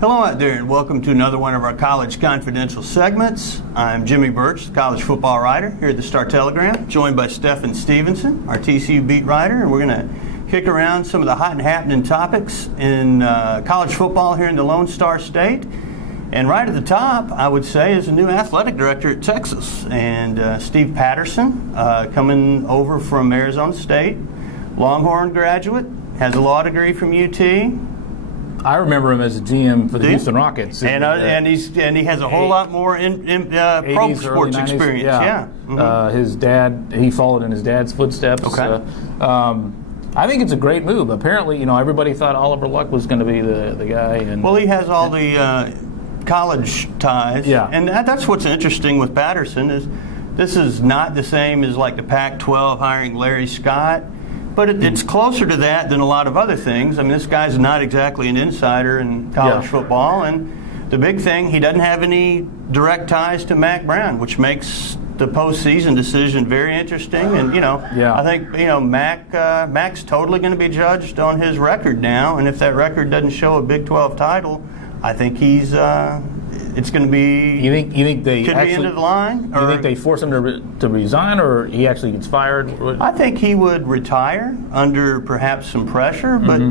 Hello out there, and welcome to another one of our College Confidential segments. I'm Jimmy Birch, college football writer here at the Star-Telegram, joined by Stephen Stevenson, our TCU beat writer, and we're going to kick around some of the hot and happening topics in college football here in the Lone Star State. And right at the top, I would say, is the new athletic director at Texas, and Steve Patterson, coming over from Arizona State, Longhorn graduate, has a law degree from UT. I remember him as a GM for the Houston Rockets, and he has a whole lot more pro sports experience. Yeah. Mm-hmm. His dad, he followed in his dad's footsteps. Okay. I think it's a great move. Apparently, everybody thought Oliver Luck was going to be the guy. And well, he has all the college ties. Yeah. And that's what's interesting with Patterson is this is not the same as like the Pac-12 hiring Larry Scott. But it's closer to that than a lot of other things. I mean, this guy's not exactly an insider in college football. And the big thing, he doesn't have any direct ties to Mack Brown, which makes the postseason decision very interesting. And, I think, Mack's totally going to be judged on his record now. And if that record doesn't show a Big 12 title, I think he's it's going to be. You think they could be into the line? You think they force him to resign, or he actually gets fired? I think he would retire under perhaps some pressure, but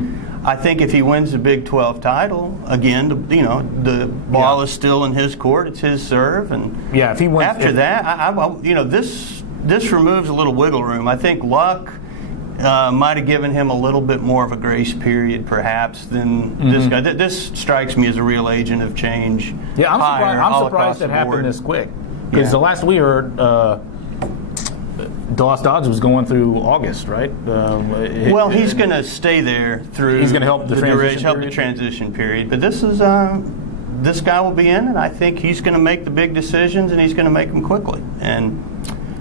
I think if he wins the Big 12 title again, the ball is still in his court. It's his serve, and if he wins after that, this removes a little wiggle room. I think Luck might have given him a little bit more of a grace period, perhaps, than this guy. This strikes me as a real agent of change. Yeah, I'm surprised it happened this quick. Because the last we heard, DeLoss Dodds was going through August, right? He's going to stay there through. He's going to help the transition period. But this is this guy will be in, and I think he's going to make the big decisions, and he's going to make them quickly. And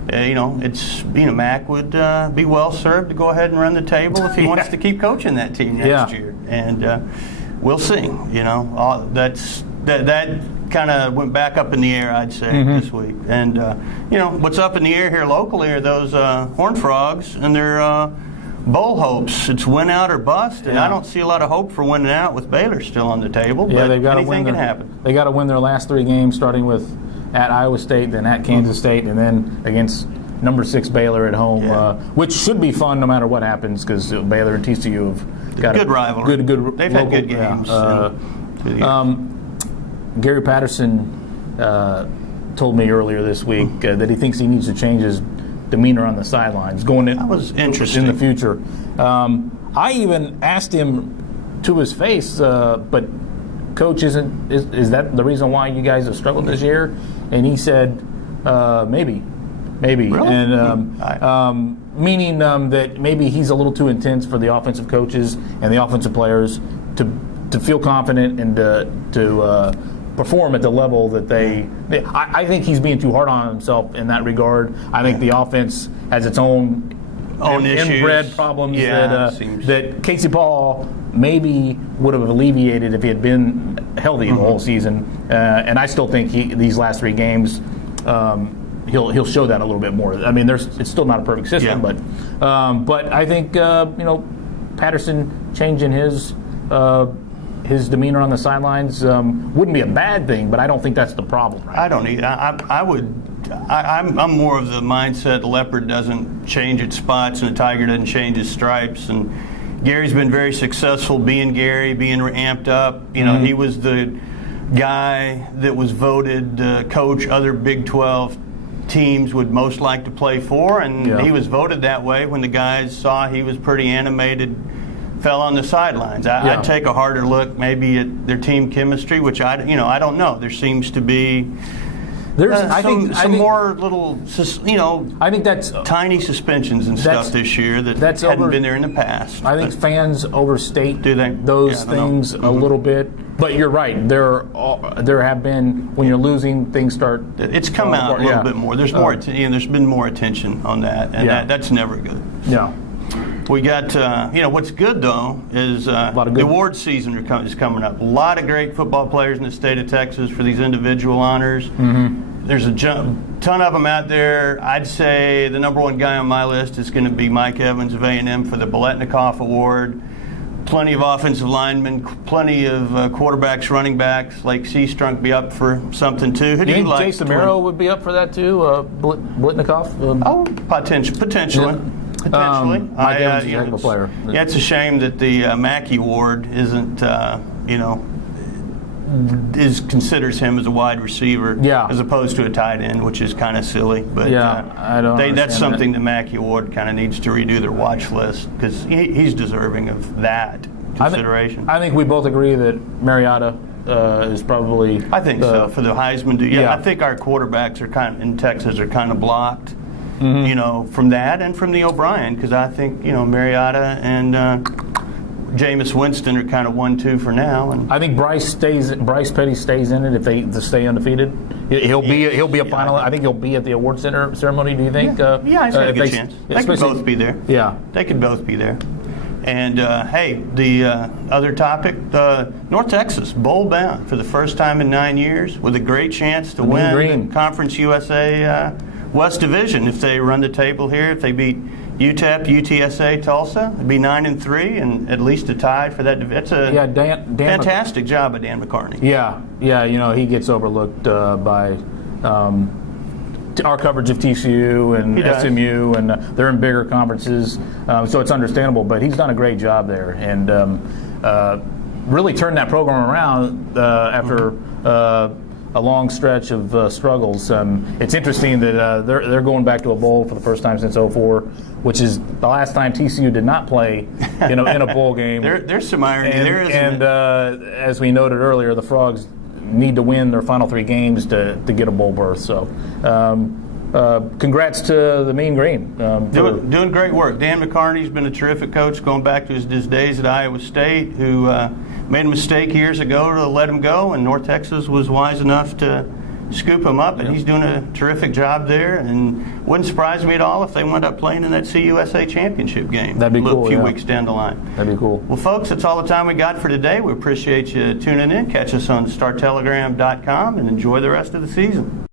Mack would be well served to go ahead and run the table if he wants to keep coaching that team next year. And we'll see. That kind of went back up in the air, I'd say, this week. And what's up in the air here locally are those Horned Frogs and their bowl hopes. It's win out or bust, and I don't see a lot of hope for winning out with Baylor still on the table. But anything can happen. They got to win their last 3 games, starting with at Iowa State, then at Kansas State, and then against number 6 Baylor at home, which should be fun no matter what happens, because Baylor and TCU have got a good rivalry. They've had good games. Gary Patterson told me earlier this week that he thinks he needs to change his demeanor on the sidelines going in. That was interesting. In the future. I even asked him to his face, but Coach, is that the reason why you guys have struggled this year? And he said, maybe. Really? And meaning that maybe he's a little too intense for the offensive coaches and the offensive players to feel confident and to perform at the level that they. I think he's being too hard on himself in that regard. I think the offense has its own inbred problems that Casey Paul maybe would have alleviated if he had been healthy the whole season. And I still think these last 3 games, he'll show that a little bit more. I mean, it's still not a perfect system, but I think Patterson changing his demeanor on the sidelines wouldn't be a bad thing, but I don't think that's the problem. Right? I don't either. I'm more of the mindset the leopard doesn't change its spots and the tiger doesn't change its stripes. And Gary's been very successful being Gary, being amped up. He was the guy that was voted coach other Big 12 teams would most like to play for, and he was voted that way when the guys saw he was pretty animated, fell on the sidelines. I'd take a harder look maybe at their team chemistry, which I don't know. There seems to be I think more little, I think that's tiny suspensions and stuff this year that hadn't been there in the past. I think fans overstate those things a little bit. But you're right. There have been, when you're losing, things start. It's come out a little bit more. There's more. There's been more attention on that, and that's never good. Yeah. We got, what's good, though, is the award season is coming up. A lot of great football players in the state of Texas for these individual honors. There's a ton of them out there. I'd say the number 1 guy on my list is going to be Mike Evans of A&M for the Biletnikoff Award. plenty of offensive linemen, plenty of quarterbacks, running backs. Like Seastrunk be up for something too. Who do you think like? Jay Samaro would be up for that too? Blitnikoff? Potentially. Mike Evans is a heck of a player. Yeah, it's a shame that the Mackey Award isn't, considers him as a wide receiver as opposed to a tight end, which is kind of silly. But I don't. That's something the Mackey Award kind of needs to redo their watch list because he's deserving of that consideration. I think we both agree that Mariota is probably. I think so for the Heisman. I think our quarterbacks are in Texas are kind of blocked. From that and from the O'Brien, because I think Mariota and Jameis Winston are kind of 1-2 for now. And I think Bryce Petty stays in it if they stay undefeated. He'll be a finalist. I think he'll be at the award ceremony. Do you think? I think a good chance. They could both be there. Yeah, they could both be there. And hey, the other topic, North Texas bowl bound for the first time in 9 years with a great chance to win the Conference USA. West Division, if they run the table here, if they beat UTEP, UTSA, Tulsa, it'd be 9-3 and at least a tie for that. It's a fantastic job by Dan McCartney. Yeah. He gets overlooked by our coverage of TCU and SMU, and they're in bigger conferences, so it's understandable. But he's done a great job there and really turned that program around after. A long stretch of struggles. It's interesting that they're going back to a bowl for the first time since '04, which is the last time TCU did not play, in a bowl game. There's some irony there, isn't it? As we noted earlier, the Frogs need to win their final 3 games to get a bowl berth. So, congrats to the Mean Green. Doing great work. Dan McCartney's been a terrific coach, going back to his days at Iowa State, who made a mistake years ago to let him go, and North Texas was wise enough to scoop him up, and he's doing a terrific job there. And wouldn't surprise me at all if they wound up playing in that CUSA championship game. That'd be cool. A few weeks down the line. That'd be cool. Well, folks, that's all the time we got for today. We appreciate you tuning in. Catch us on StarTelegram.com and enjoy the rest of the season.